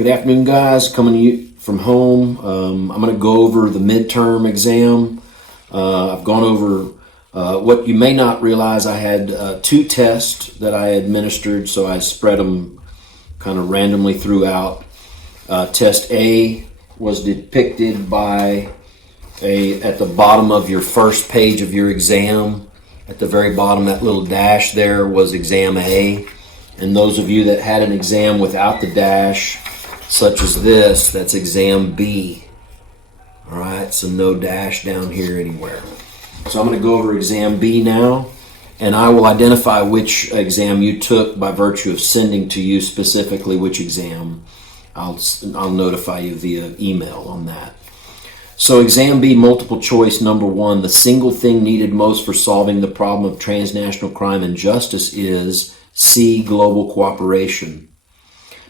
Good afternoon, guys. Coming to you from home. I'm going to go over the midterm exam. I've gone over what you may not realize. I had 2 tests that I administered, so I spread them kind of randomly throughout. Test A was depicted by at the bottom of your first page of your exam. At the very bottom, that little dash there was exam A. And those of you that had an exam without the dash, such as this, that's exam B. All right, so no dash down here anywhere. So I'm going to go over exam B now, and I will identify which exam you took by virtue of sending to you specifically which exam. I'll notify you via email on that. So exam B, multiple choice, number 1, the single thing needed most for solving the problem of transnational crime and justice is C, global cooperation.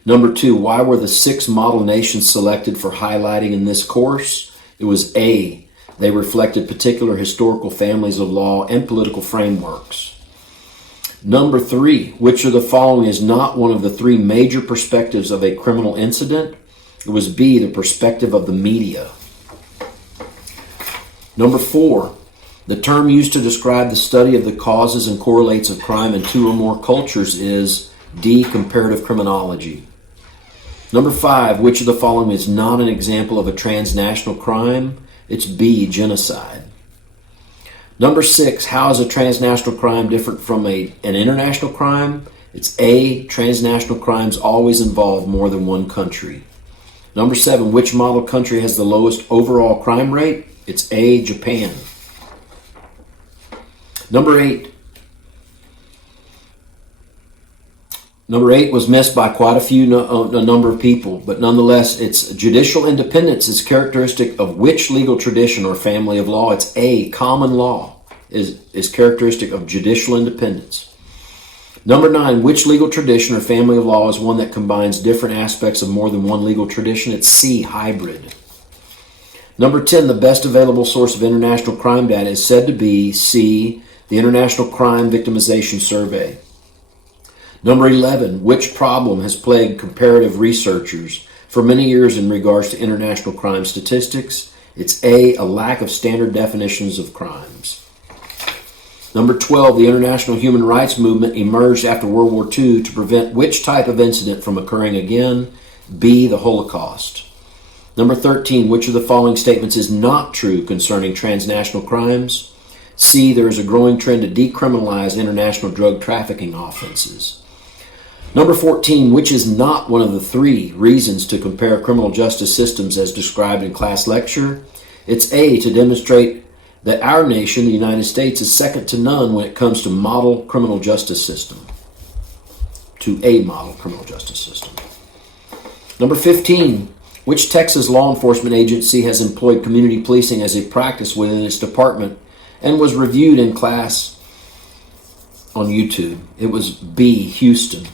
Number 2, why were the 6 model nations selected for highlighting in this course? It was A, they reflected particular historical families of law and political frameworks. Number 3, which of the following is not one of the 3 major perspectives of a criminal incident? It was B, the perspective of the media. Number 4, the term used to describe the study of the causes and correlates of crime in 2 or more cultures is D, comparative criminology. Number 5, which of the following is not an example of a transnational crime? It's B, genocide. Number 6, how is a transnational crime different from an international crime? It's A, transnational crimes always involve more than one country. Number 7, which model country has the lowest overall crime rate? It's A, Japan. Number 8 was missed by quite a number of people, but nonetheless, it's judicial independence is characteristic of which legal tradition or family of law? It's A, common law is characteristic of judicial independence. Number 9, which legal tradition or family of law is one that combines different aspects of more than one legal tradition? It's C, hybrid. Number 10, the best available source of international crime data is said to be C, the International Crime Victimization Survey. Number 11, which problem has plagued comparative researchers for many years in regards to international crime statistics? It's A, a lack of standard definitions of crimes. Number 12, the international human rights movement emerged after World War II to prevent which type of incident from occurring again? B, the Holocaust. Number 13, which of the following statements is not true concerning transnational crimes? C, there is a growing trend to decriminalize international drug trafficking offenses. Number 14, which is not one of the 3 reasons to compare criminal justice systems as described in class lecture? It's A, to demonstrate that our nation, the United States, is second to none when it comes to model criminal justice system. To a model criminal justice system. Number 15, which Texas law enforcement agency has employed community policing as a practice within its department and was reviewed in class on YouTube? It was B, Houston.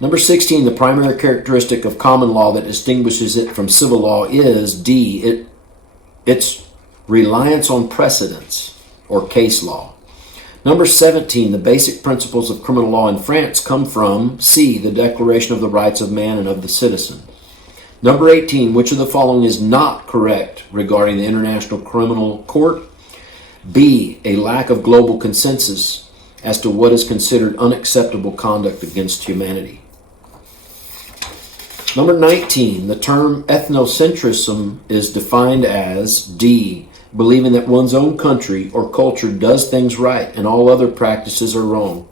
Number 16, the primary characteristic of common law that distinguishes it from civil law is D, its reliance on precedents or case law. Number 17, the basic principles of criminal law in France come from C, the Declaration of the Rights of Man and of the Citizen. Number 18, which of the following is not correct regarding the International Criminal Court? B, a lack of global consensus as to what is considered unacceptable conduct against humanity. Number 19, the term ethnocentrism is defined as D, believing that one's own country or culture does things right and all other practices are wrong.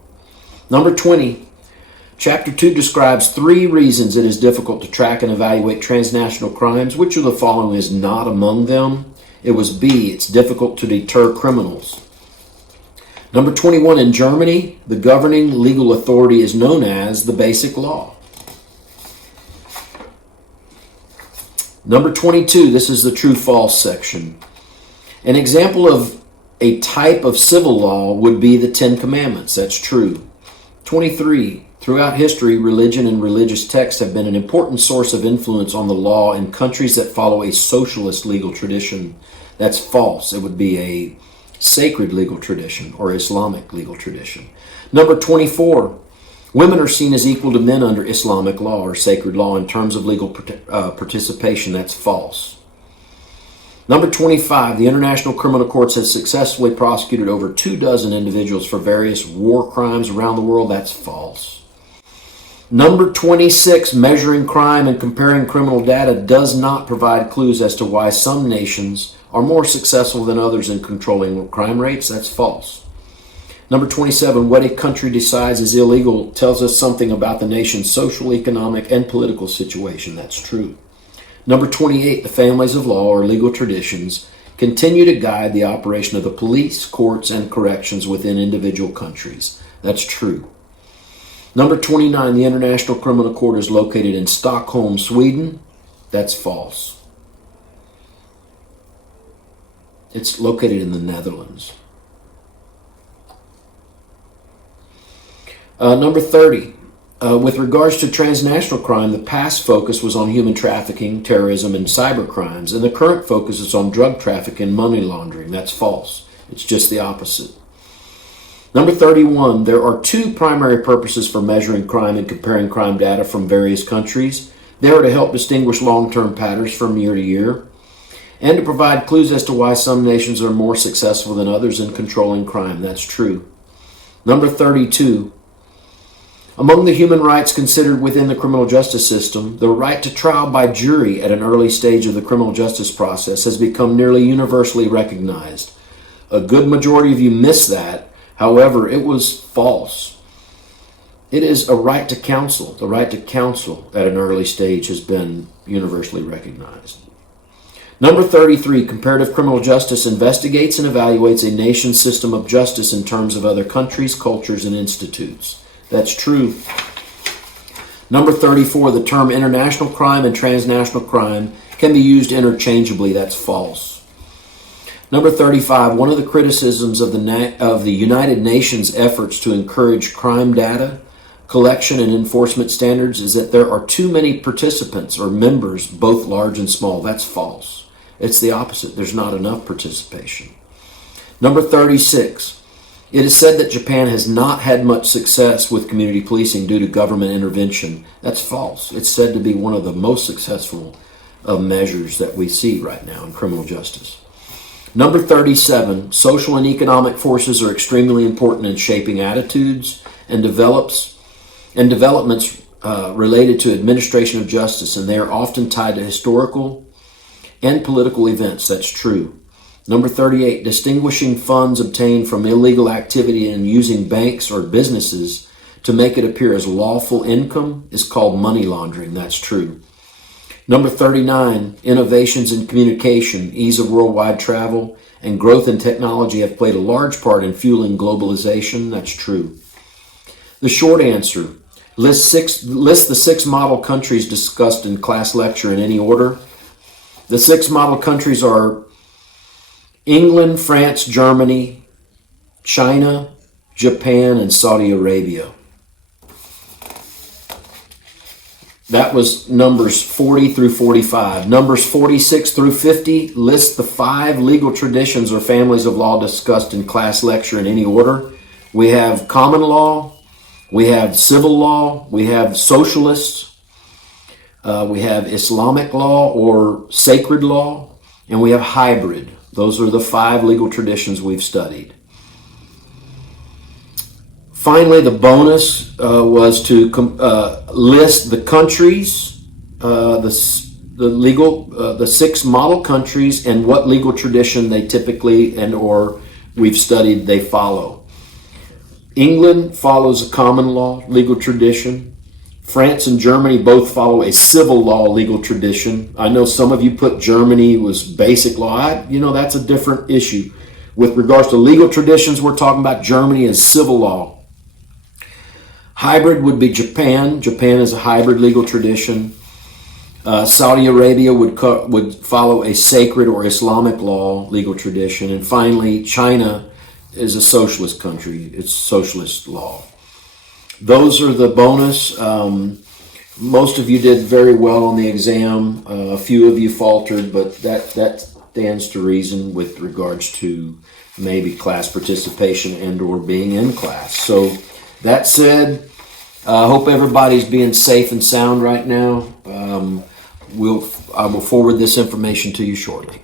Number 20, Chapter 2 describes 3 reasons it is difficult to track and evaluate transnational crimes. Which of the following is not among them? It was B, it's difficult to deter criminals. Number 21, in Germany, the governing legal authority is known as the Basic Law. Number 22, this is the true-false section. An example of a type of civil law would be the 10 Commandments. That's true. 23, throughout history, religion and religious texts have been an important source of influence on the law in countries that follow a socialist legal tradition. That's false. It would be a sacred legal tradition or Islamic legal tradition. Number 24, Women are seen as equal to men under Islamic law or sacred law in terms of legal participation. That's false. Number 25, the International Criminal Courts has successfully prosecuted over 24 individuals for various war crimes around the world. That's false. Number 26, measuring crime and comparing criminal data does not provide clues as to why some nations are more successful than others in controlling crime rates. That's false. Number 27, what a country decides is illegal tells us something about the nation's social, economic, and political situation. That's true. Number 28, the families of law or legal traditions continue to guide the operation of the police, courts, and corrections within individual countries. That's true. Number 29, the International Criminal Court is located in Stockholm, Sweden. That's false. It's located in the Netherlands. Number 30, with regards to transnational crime, the past focus was on human trafficking, terrorism, and cyber crimes, and the current focus is on drug trafficking and money laundering. That's false. It's just the opposite. Number 31, there are two primary purposes for measuring crime and comparing crime data from various countries. They are to help distinguish long-term patterns from year to year, and to provide clues as to why some nations are more successful than others in controlling crime. That's true. Number 32, among the human rights considered within the criminal justice system, the right to trial by jury at an early stage of the criminal justice process has become nearly universally recognized. A good majority of you missed that. However, it was false. It is a right to counsel. The right to counsel at an early stage has been universally recognized. Number 33, comparative criminal justice investigates and evaluates a nation's system of justice in terms of other countries, cultures, and institutes. That's true. Number 34, the term international crime and transnational crime can be used interchangeably. That's false. Number 35, one of the criticisms of the United Nations efforts to encourage crime data collection and enforcement standards is that there are too many participants or members, both large and small. That's false. It's the opposite. There's not enough participation. Number 36, it is said that Japan has not had much success with community policing due to government intervention. That's false. It's said to be one of the most successful measures that we see right now in criminal justice. Number 37, social and economic forces are extremely important in shaping attitudes and developments related to administration of justice, and they are often tied to historical and political events. That's true. Number 38, distinguishing funds obtained from illegal activity and using banks or businesses to make it appear as lawful income is called money laundering. That's true. Number 39, innovations in communication, ease of worldwide travel, and growth in technology have played a large part in fueling globalization. That's true. The short answer, list the 6 model countries discussed in class lecture in any order. The 6 model countries are England, France, Germany, China, Japan, and Saudi Arabia. That was numbers 40 through 45. Numbers 46 through 50 list the 5 legal traditions or families of law discussed in class lecture in any order. We have common law, we have civil law, we have socialists, we have Islamic law or sacred law, and we have hybrid. Those are the 5 legal traditions we've studied. Finally, the bonus was to list the countries, the 6 model countries, and what legal tradition they typically or we've studied they follow. England follows a common law legal tradition. France and Germany both follow a civil law legal tradition. I know some of you put Germany was basic law. That's a different issue. With regards to legal traditions, we're talking about Germany as civil law. Hybrid would be Japan. Japan is a hybrid legal tradition. Saudi Arabia would follow a sacred or Islamic law legal tradition. And finally, China is a socialist country. It's socialist law. Those are the bonus. Most of you did very well on the exam. A few of you faltered, but that stands to reason with regards to maybe class participation and or being in class. So that said, I hope everybody's being safe and sound right now. I will forward this information to you shortly.